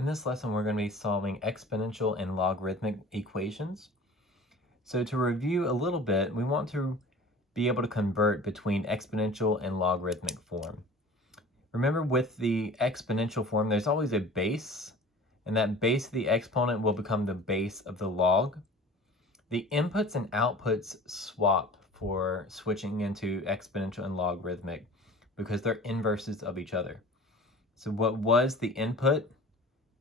In this lesson, we're going to be solving exponential and logarithmic equations. So to review a little bit, we want to be able to convert between exponential and logarithmic form. Remember, with the exponential form, there's always a base, and that base of the exponent will become the base of the log. The inputs and outputs swap for switching into exponential and logarithmic because they're inverses of each other. So what was the input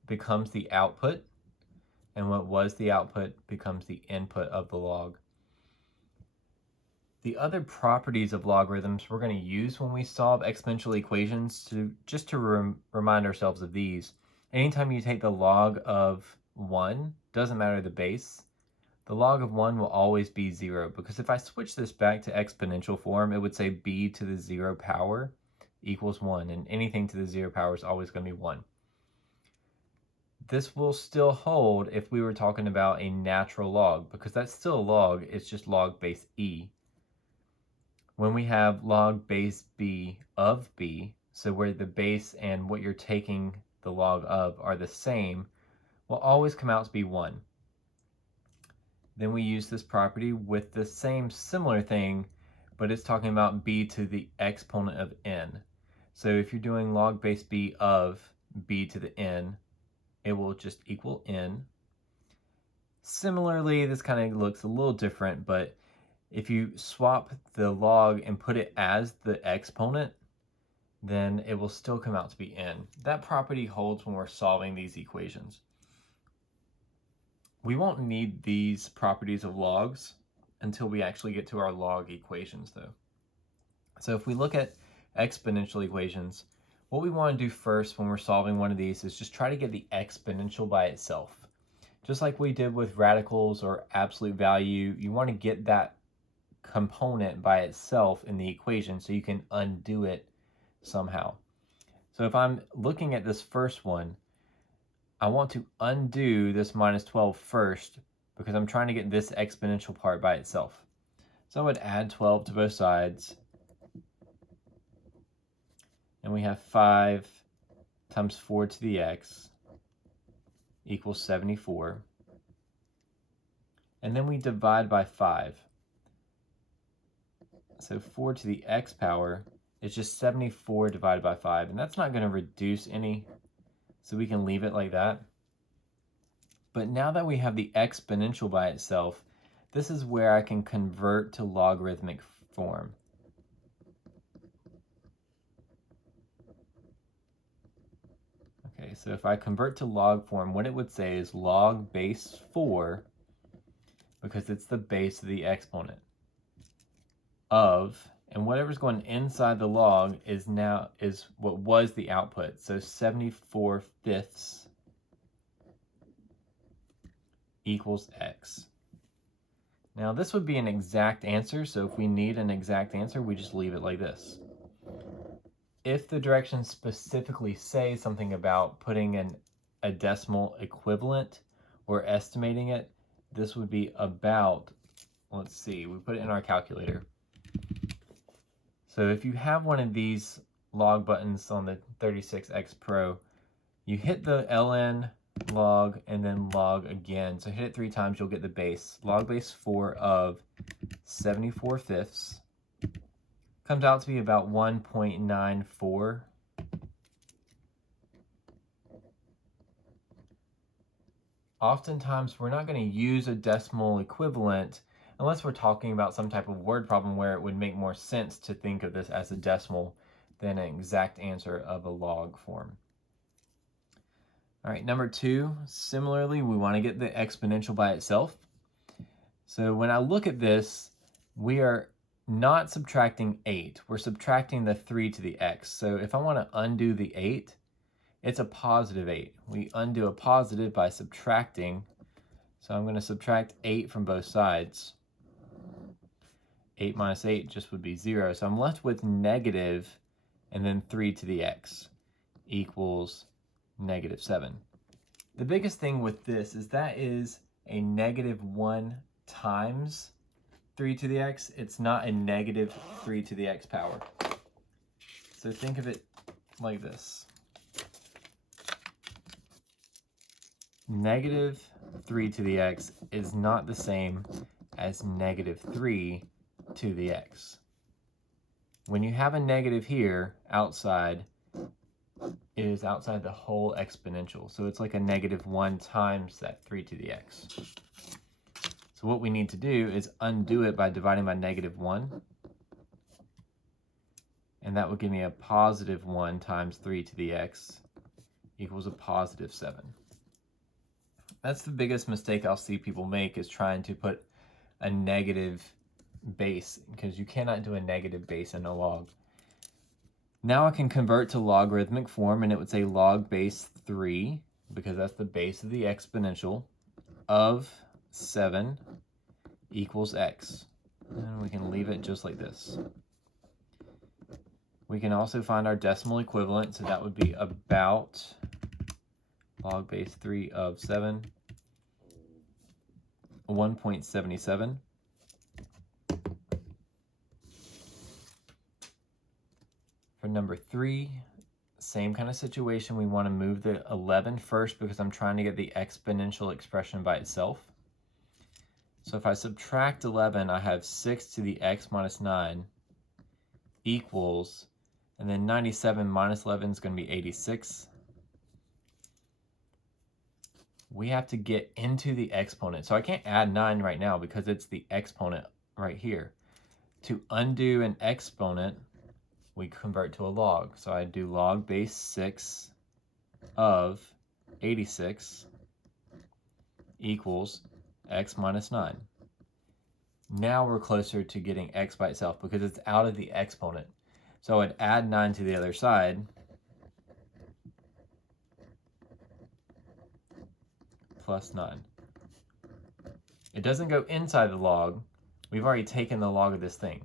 becomes the output, and what was the output becomes the input of the log. The other properties of logarithms we're going to use when we solve exponential equations to remind ourselves of these. Anytime you take the log of 1, doesn't matter the base, the log of 1 will always be 0, because if I switch this back to exponential form, it would say b to the 0 power equals 1, and anything to the 0 power is always going to be 1. This will still hold if we were talking about a natural log, because that's still a log, it's just log base e. When we have log base b of b, so where the base and what you're taking the log of are the same, will always come out to be 1. Then we use this property with the same similar thing, but it's talking about b to the exponent of n. So if you're doing log base b of b to the n, it will just equal n. Similarly, this kind of looks a little different, but if you swap the log and put it as the exponent, then it will still come out to be n. That property holds when we're solving these equations. We won't need these properties of logs until we actually get to our log equations, though. So if we look at exponential equations, what we want to do first when we're solving one of these is just try to get the exponential by itself. Just like we did with radicals or absolute value, you want to get that component by itself in the equation so you can undo it somehow. So if I'm looking at this first one, I want to undo this minus 12 first because I'm trying to get this exponential part by itself. So I would add 12 to both sides. And we have 5 times 4 to the x equals 74. And then we divide by 5. So 4 to the x power is just 74 divided by 5. And that's not going to reduce any, so we can leave it like that. But now that we have the exponential by itself, this is where I can convert to logarithmic form. Okay, so if I convert to log form, what it would say is log base 4, because it's the base of the exponent, of, and whatever's going inside the log is what was the output. So 74/5 equals x. Now this would be an exact answer, so if we need an exact answer, we just leave it like this. If the directions specifically say something about putting in a decimal equivalent or estimating it, this would be about, let's see, we put it in our calculator. So if you have one of these log buttons on the 36X Pro, you hit the ln, log, and then log again. So hit it 3 times, you'll get the base. Log base 4 of 74/5 comes out to be about 1.94. Oftentimes, we're not going to use a decimal equivalent unless we're talking about some type of word problem where it would make more sense to think of this as a decimal than an exact answer of a log form. All right, number 2, similarly, we want to get the exponential by itself. So when I look at this, we are not subtracting 8. We're subtracting the 3 to the x. So if I want to undo the 8, it's a positive 8. We undo a positive by subtracting. So I'm going to subtract 8 from both sides. 8 minus 8 just would be 0. So I'm left with negative and then 3 to the x equals -7. The biggest thing with this is that is a -1 times 3 to the x. It's not a -3 to the x power. So think of it like this. negative 3 to the x is not the same as negative 3 to the x. When you have a negative here outside, it is outside the whole exponential. So it's like a negative 1 times that 3 to the x. So what we need to do is undo it by dividing by negative 1. And that would give me a positive 1 times 3 to the x equals a positive 7. That's the biggest mistake I'll see people make, is trying to put a negative base, because you cannot do a negative base in a log. Now I can convert to logarithmic form, and it would say log base 3, because that's the base of the exponential, of 7 equals x. And we can leave it just like this. We can also find our decimal equivalent, so that would be about log base 3 of 7, 1.77. For number 3, same kind of situation. We want to move the 11 first because I'm trying to get the exponential expression by itself. So if I subtract 11, I have 6 to the x minus 9 equals, and then 97 minus 11 is going to be 86. We have to get into the exponent. So I can't add 9 right now because it's the exponent right here. To undo an exponent, we convert to a log. So I do log base 6 of 86 equals x minus 9. Now we're closer to getting x by itself because it's out of the exponent. So I'd add 9 to the other side, plus 9. It doesn't go inside the log. We've already taken the log of this thing.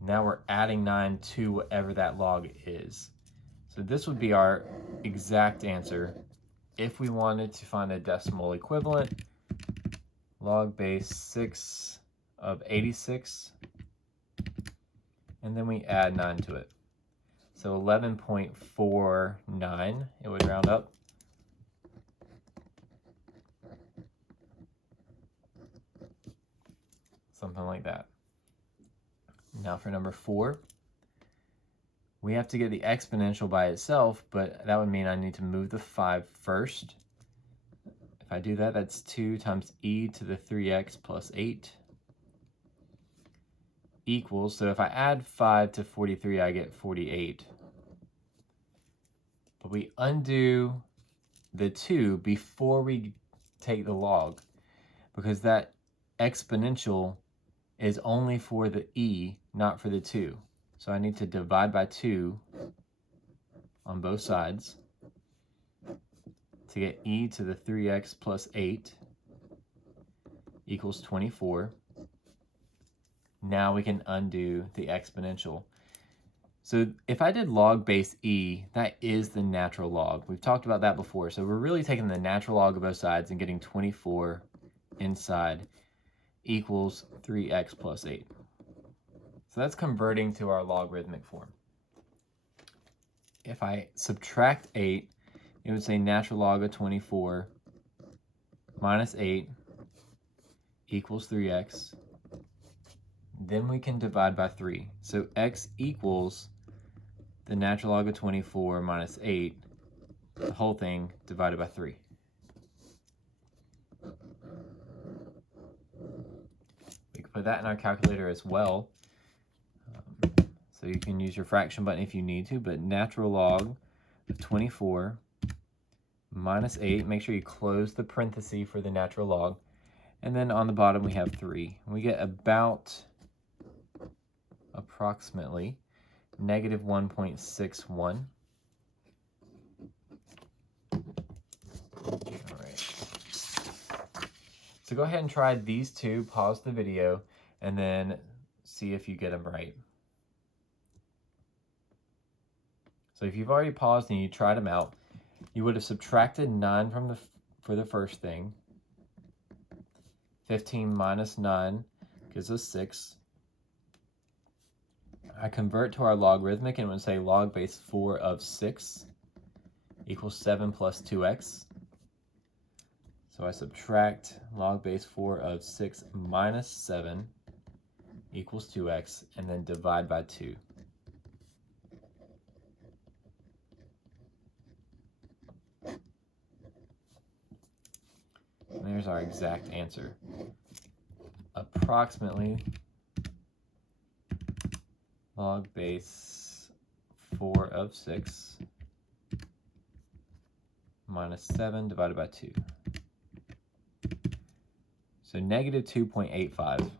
Now we're adding 9 to whatever that log is. So this would be our exact answer if we wanted to find a decimal equivalent. Log base 6 of 86, and then we add 9 to it. So 11.49, it would round up. Something like that. Now for number 4, we have to get the exponential by itself, but that would mean I need to move the 5 first. If I do that, that's 2 times e to the 3x plus 8 equals, so if I add 5 to 43, I get 48. But we undo the 2 before we take the log, because that exponential is only for the e, not for the 2. So I need to divide by 2 on both sides to get e to the 3x plus 8 equals 24. Now we can undo the exponential. So if I did log base e, that is the natural log. We've talked about that before. So we're really taking the natural log of both sides and getting 24 inside equals 3x plus 8. So that's converting to our logarithmic form. If I subtract 8, it would say natural log of 24 minus 8 equals 3x. Then we can divide by 3. So x equals the natural log of 24 minus 8, the whole thing divided by 3. We can put that in our calculator as well. So you can use your fraction button if you need to, but natural log of 24 minus 8, make sure you close the parenthesis for the natural log, and then on the bottom we have 3. We get approximately negative 1.61. All right. So go ahead and try these two, pause the video, and then see if you get them right. So if you've already paused and you tried them out, you would have subtracted 9 from for the first thing. 15 minus 9 gives us 6. I convert to our logarithmic and it would say log base 4 of 6 equals 7 plus 2x. So I subtract log base 4 of 6 minus 7 equals 2x, and then divide by 2. And there's our exact answer. Approximately log base 4 of 6 minus 7 divided by 2. So negative 2.85.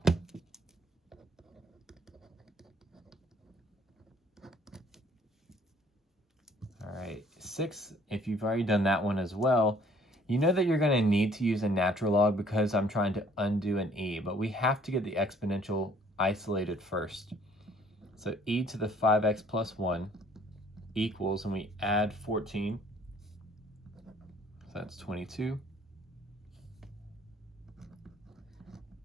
All right, 6, if you've already done that one as well, you know that you're going to need to use a natural log because I'm trying to undo an e, but we have to get the exponential isolated first. So e to the 5x plus 1 equals, and we add 14, so that's 22.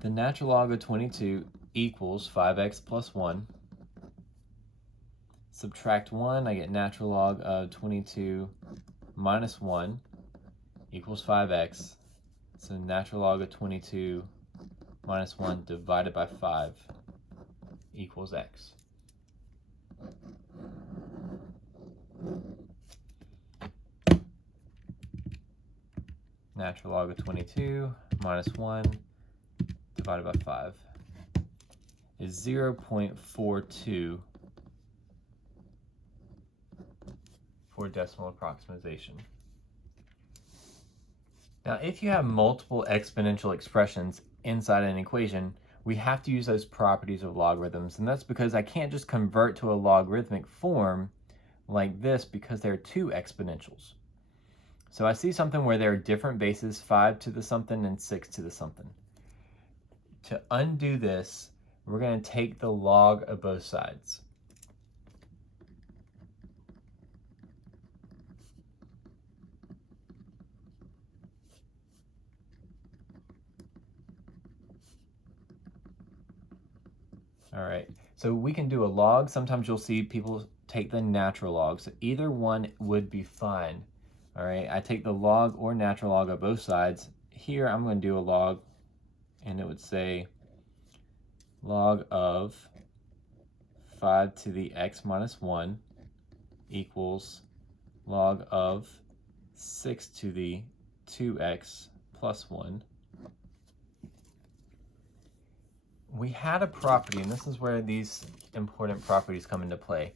The natural log of 22 equals 5x plus 1. Subtract 1, I get natural log of 22 minus 1 equals 5x. So natural log of 22 minus 1 divided by 5 equals x. Natural log of 22 minus 1 divided by 5 is 0.42 for decimal approximation. Now, if you have multiple exponential expressions inside an equation, we have to use those properties of logarithms, and that's because I can't just convert to a logarithmic form like this because there are two exponentials. So I see something where there are different bases, 5 to the something and 6 to the something. To undo this, we're going to take the log of both sides. All right, so we can do a log. Sometimes you'll see people take the natural log. So either one would be fine. All right, I take the log or natural log of both sides. Here I'm going to do a log, and it would say log of 5 to the x minus 1 equals log of 6 to the 2x plus 1. We had a property, and this is where these important properties come into play.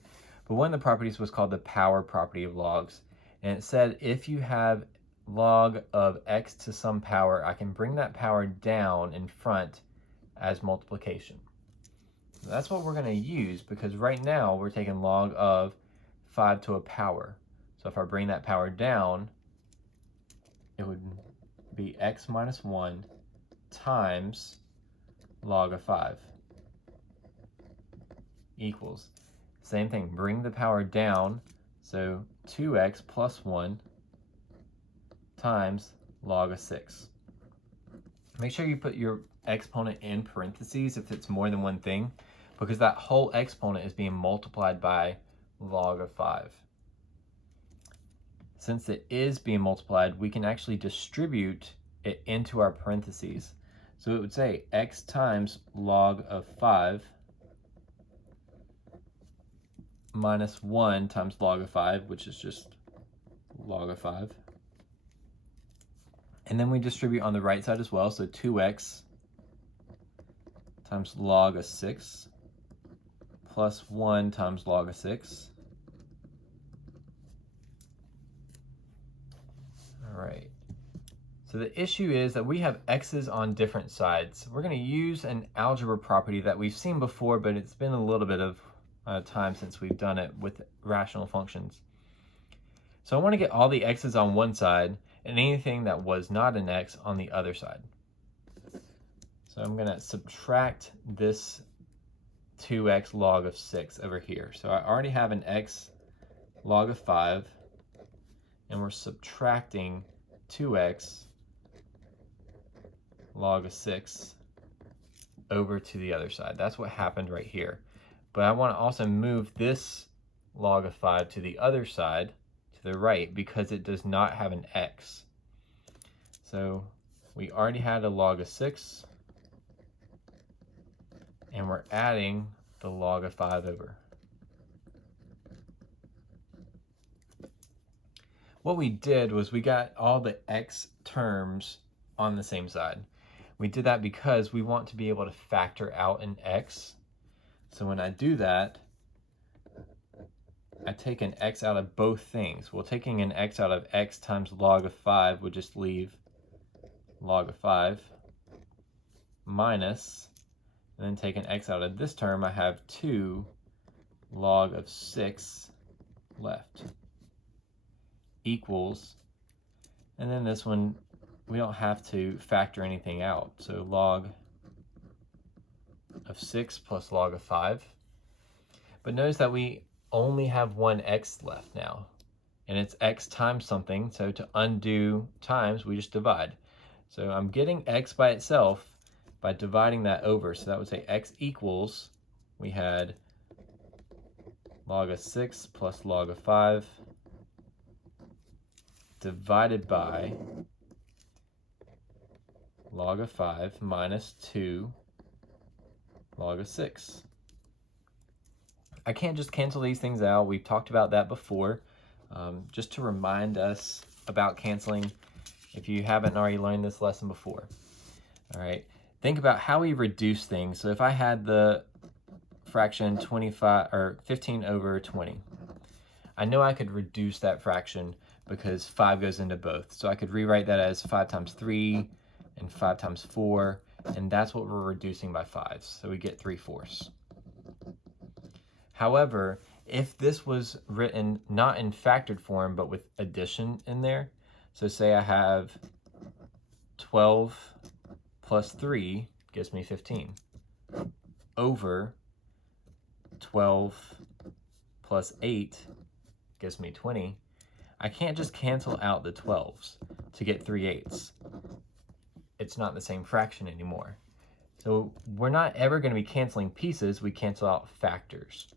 But one of the properties was called the power property of logs. And it said if you have log of x to some power, I can bring that power down in front as multiplication. So that's what we're going to use, because right now we're taking log of 5 to a power. So if I bring that power down, it would be x minus 1 times log of 5 equals, same thing, bring the power down, so 2x plus 1 times log of 6. Make sure you put your exponent in parentheses if it's more than one thing, because that whole exponent is being multiplied by log of 5. Since it is being multiplied, we can actually distribute it into our parentheses. So it would say x times log of 5 minus 1 times log of 5, which is just log of 5. And then we distribute on the right side as well, so 2x times log of 6 plus 1 times log of 6. All right. So the issue is that we have x's on different sides. We're going to use an algebra property that we've seen before, but it's been a little bit of time since we've done it with rational functions. So I want to get all the x's on one side and anything that was not an x on the other side. So I'm going to subtract this 2x log of 6 over here. So I already have an x log of 5, and we're subtracting 2x log of 6 over to the other side. That's what happened right here. But I want to also move this log of 5 to the other side, to the right, because it does not have an x. So we already had a log of 6, and we're adding the log of 5 over. What we did was we got all the x terms on the same side. We did that because we want to be able to factor out an x. So when I do that, I take an x out of both things. Well, taking an x out of x times log of 5 would just leave log of 5 minus, and then take an x out of this term, I have 2 log of 6 left equals, and then this one, we don't have to factor anything out. So log of 6 plus log of 5. But notice that we only have one x left now, and it's x times something, so to undo times, we just divide. So I'm getting x by itself by dividing that over. So that would say x equals, we had log of 6 plus log of 5 divided by log of 5 minus 2 log of 6. I can't just cancel these things out. We've talked about that before. Just to remind us about canceling, if you haven't already learned this lesson before. All right, think about how we reduce things. So if I had the fraction 25 or 15 over 20, I know I could reduce that fraction because 5 goes into both. So I could rewrite that as 5 times 3 and 5 times 4, and that's what we're reducing by 5. So we get 3/4. However, if this was written not in factored form, but with addition in there, so say I have 12 plus 3 gives me 15, over 12 plus 8 gives me 20, I can't just cancel out the 12s to get 3/8. It's not the same fraction anymore. So we're not ever going to be canceling pieces, we cancel out factors.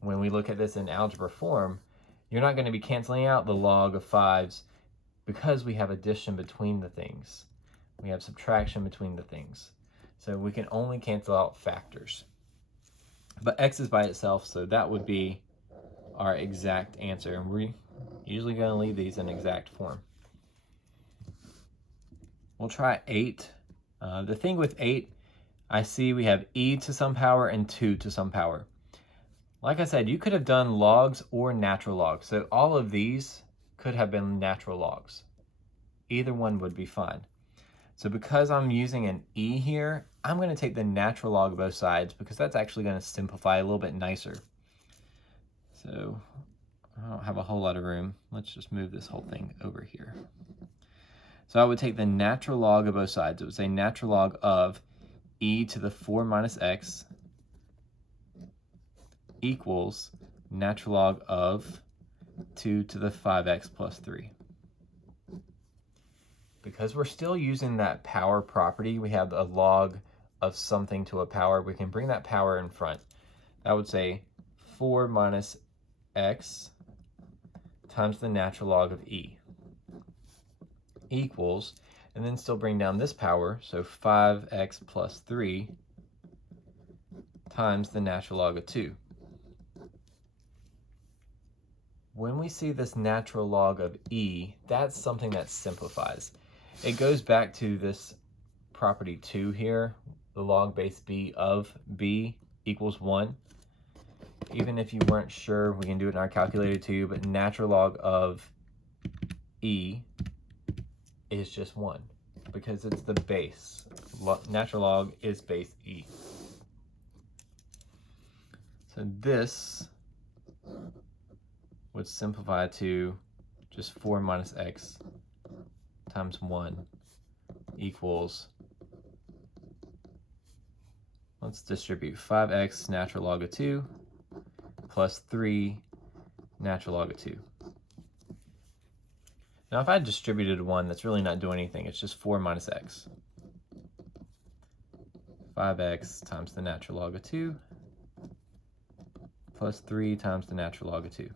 When we look at this in algebra form, you're not going to be canceling out the log of 5s because we have addition between the things. We have subtraction between the things. So we can only cancel out factors. But x is by itself, so that would be our exact answer. And we're usually going to leave these in exact form. We'll try 8. The thing with 8, I see we have e to some power and 2 to some power. Like I said, you could have done logs or natural logs. So all of these could have been natural logs. Either one would be fine. So because I'm using an e here, I'm going to take the natural log of both sides because that's actually going to simplify a little bit nicer. So I don't have a whole lot of room. Let's just move this whole thing over here. So I would take the natural log of both sides. It would say natural log of e to the 4 minus x equals natural log of 2 to the 5x plus 3. Because we're still using that power property, we have a log of something to a power, we can bring that power in front. That would say 4 minus x times the natural log of e equals, and then still bring down this power, so 5x plus 3 times the natural log of 2. When we see this natural log of e, that's something that simplifies. It goes back to this property 2 here, the log base b of b equals 1. Even if you weren't sure, we can do it in our calculator too, but natural log of e is just 1 because it's the base. Natural log is base e. So this would simplify to just 4 minus x times 1 equals, let's distribute 5x natural log of 2 plus 3 natural log of 2. Now if I distributed 1, that's really not doing anything. It's just 4 minus x. 5x times the natural log of 2 plus 3 times the natural log of 2.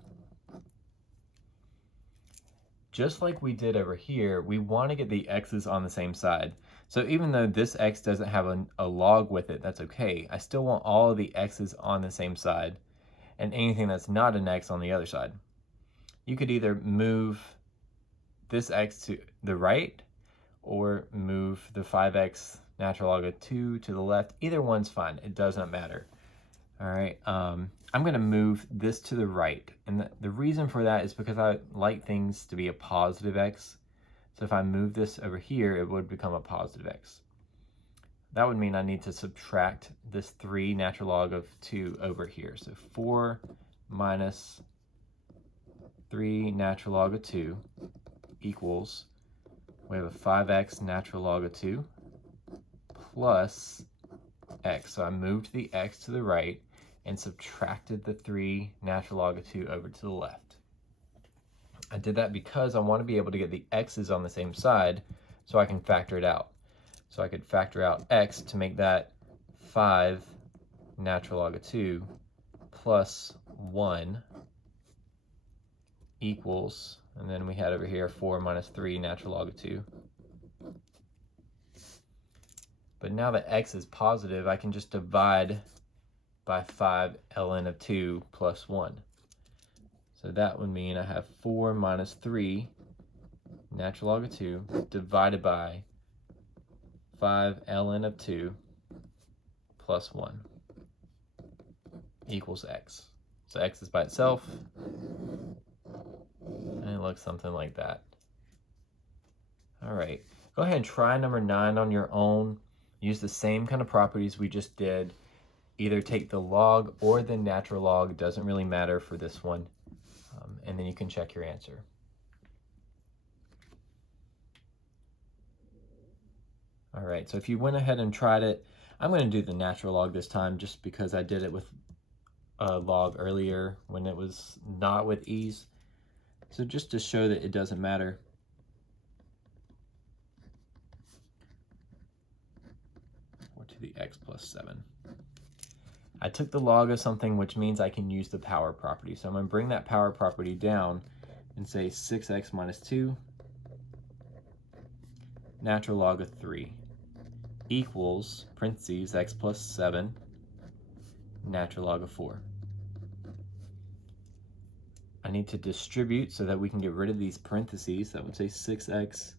just like we did over here, we want to get the x's on the same side. So even though this x doesn't have a log with it, that's okay. I still want all of the x's on the same side and anything that's not an x on the other side. You could either move this x to the right or move the 5x natural log of 2 to the left. Either one's fine. It does not matter. All right, I'm going to move this to the right. And the reason for that is because I like things to be a positive x. So if I move this over here, it would become a positive x. That would mean I need to subtract this 3 natural log of 2 over here. So 4 minus 3 natural log of 2 equals, we have a 5x natural log of 2 plus x. So I moved the x to the right and subtracted the 3 natural log of 2 over to the left. I did that because I want to be able to get the x's on the same side so I can factor it out. So I could factor out x to make that 5 natural log of 2 plus 1 equals, and then we had over here 4 minus 3 natural log of 2. But now that x is positive, I can just divide by 5 ln of 2 plus 1. So that would mean I have 4 minus 3 natural log of 2 divided by 5 ln of 2 plus 1 equals x. So x is by itself, and it looks something like that. All right, go ahead and try number 9 on your own. Use the same kind of properties we just did. Either take the log or the natural log, doesn't really matter for this one. And then you can check your answer. All right, so if you went ahead and tried it, I'm going to do the natural log this time just because I did it with a log earlier when it was not with ease. So just to show that it doesn't matter. Or to the x plus 7. I took the log of something, which means I can use the power property. So I'm going to bring that power property down and say 6x minus 2 natural log of 3 equals, parentheses, x plus 7 natural log of 4. I need to distribute so that we can get rid of these parentheses. That would say 6x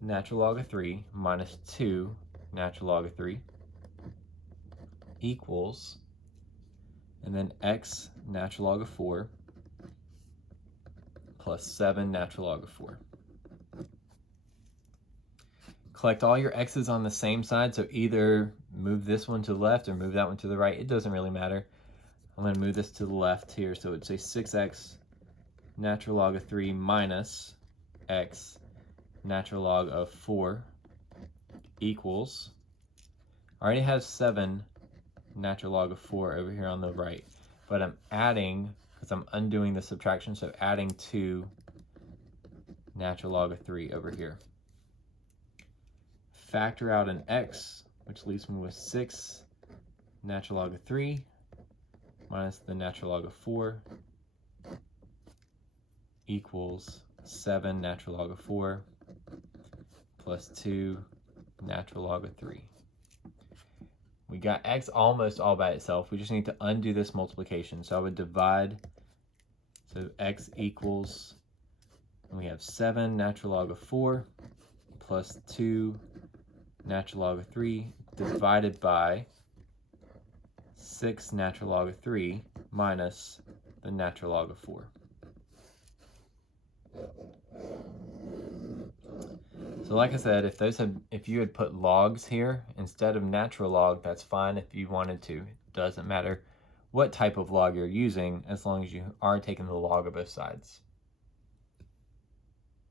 natural log of 3 minus 2 natural log of 3 equals, and then x natural log of 4 plus 7 natural log of 4. Collect all your x's on the same side, so either move this one to the left or move that one to the right. It doesn't really matter. I'm going to move this to the left here, so it'd say 6x natural log of 3 minus x natural log of 4 equals, I already have 7 natural log of 4 over here on the right, but I'm adding, because I'm undoing the subtraction, so adding 2 natural log of 3 over here. Factor out an x, which leaves me with 6 natural log of 3 minus the natural log of 4 equals 7 natural log of 4 plus 2 natural log of 3. We got x almost all by itself. We just need to undo this multiplication. So I would divide, so x equals, and we have 7 natural log of 4 plus 2 natural log of 3 divided by 6 natural log of 3 minus the natural log of 4. So like I said, if you had put logs here instead of natural log, that's fine if you wanted to. It doesn't matter what type of log you're using as long as you are taking the log of both sides.